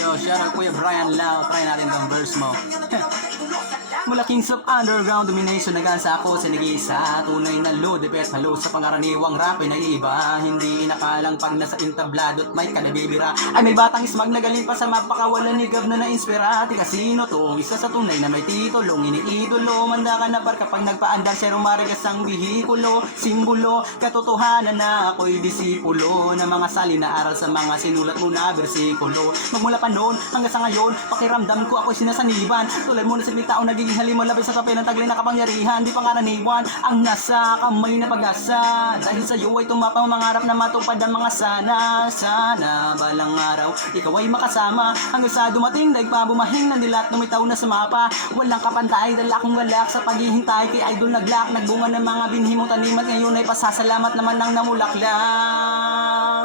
Yo, shout out Kuya Brian Lau. Try natin tong verse mo. Mula Kings of Underground Domination nagansa ako sa nag-iisa. Tunay na load, epet halo sa pangaraniwang rap ay naiiba. Hindi inakalang pag nasa intabladot may kanabibira. Ay may batang ismag na galing pa sa mapakawalan ni Gab na na-inspira. Tika sino to? Isa sa tunay na may titulong iniidolo. Manda ka na par kapag nagpaandar siya rumarigas ang bihikulo. Simbolo, katotohanan na ako'y disipulo na mga sali na aral sa mga sinulat mo na bersikulo. Magmula pa noon hanggang sa ngayon, pakiramdam ko ako'y sinasaniban. Tulad mo na sa tao naging halimaw labay sa papel ng taglay na kapangyarihan. Di pangaraniwan ang nasa kamay na pag-asa. Dahil sa iyo ay tumapang mangarap na matupad ang mga sana. Sana balang araw ikaw ay makasama. Hanggang sa dumating daig pa bumahing ng dilat lumitaw na sa mapa. Walang kapantay dala akong galak sa paghihintay kay idol naglak. Nagbunga ng mga binhi mong tanim at ngayon ay pasasalamat naman ng namulaklak.